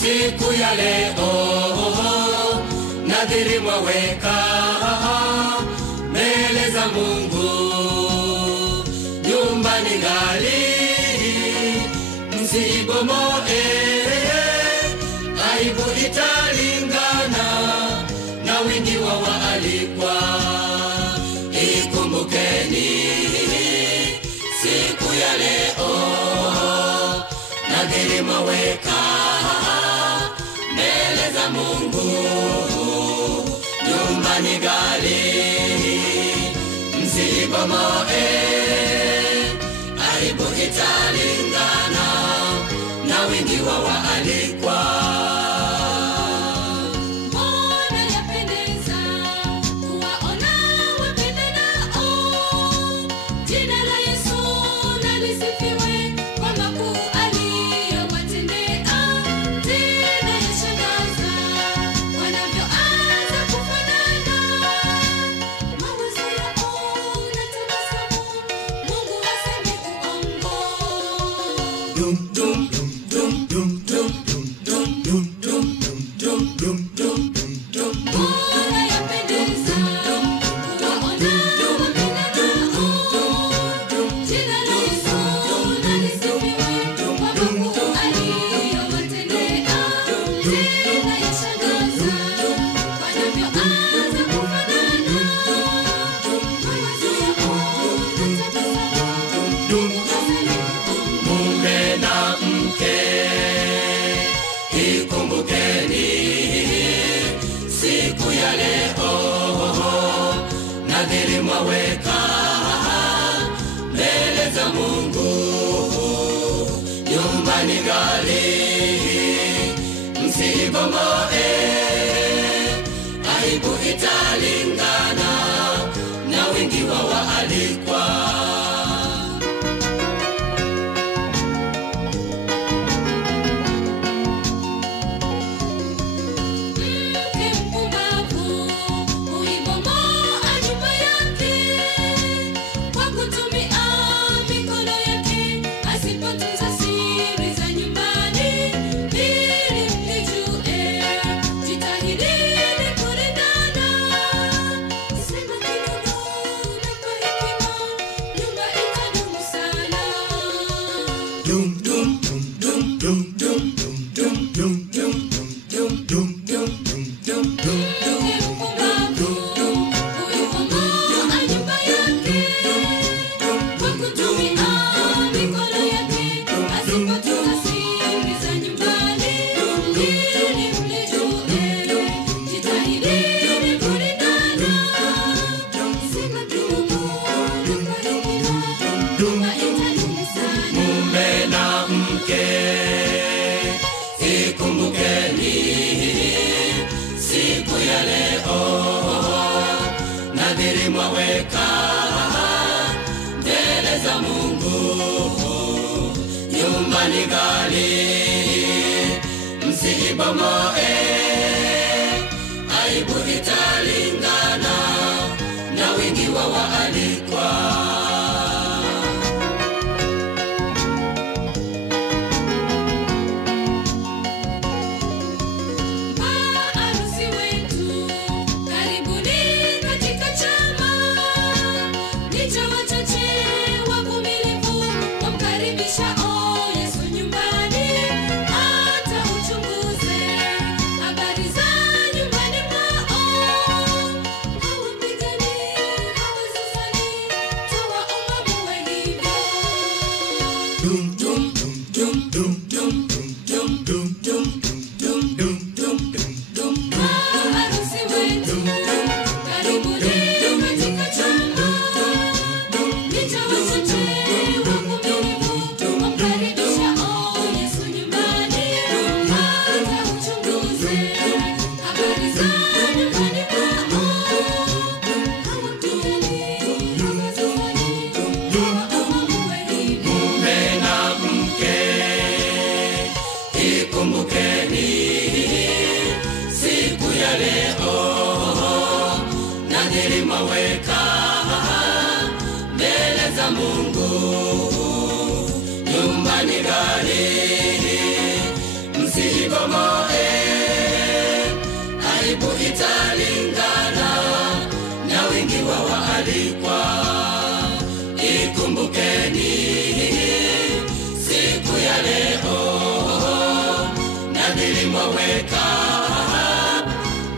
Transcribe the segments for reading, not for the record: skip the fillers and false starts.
siku ya leo nadhiri mwaweka mbele za Mungu. Nyumbani ngali msibomoe, aibu italingana na wingi wa waalikwa. Ikumbukeni siku ya leo nadhiri mwaweka mbele za Mungu. Nyumbani ngali msibomoe, aibu italingana na wingi wa waalikwa. Nadhiri mwaweka mbele za Mungu. Nyumbani ngali msibomoe, aibu italingana na wingi wa waalikwa. Ikumbukeni siku ya leo nadhiri mwaweka mbele za Mungu. Nyumbani ngali msibomoe, aibu italingana na wingi wa waalikwa. Ikumbukeni siku ya leo nadhiri mwaweka mbele za Mungu. Nyumbani ngali msiibomoe. Aibu italingana na wingi wa waalikwa. Ikumbukeni siku ya leo, nadhiri mwaweka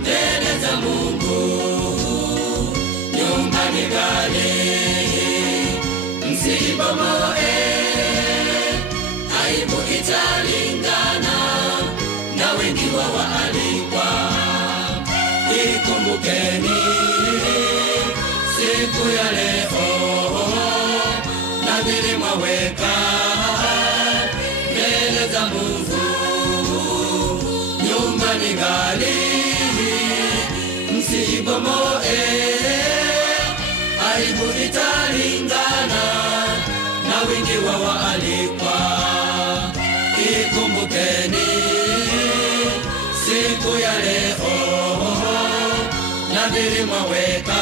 mbele za Mungu. Nyumba ni ghali, msiibomoe. Aibu italingana na wengi wa waalikwa. Ikumbukeni siku ya leo, nadhiri mwaweka mbele za Mungu. Nyumba ni ghali, msiibomoe. Aibu italingana na wingi wa waalikwa. Ikumbukeni siku ya leo, nadhiri mwaweka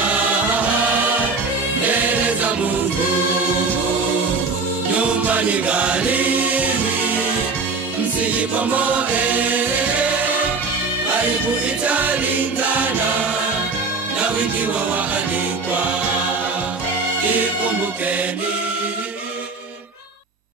mbele za Mungu. Nyumba ni ghali, msiibomoe. Aibu italingana na wingi wa waalikwa. Ikumbukeni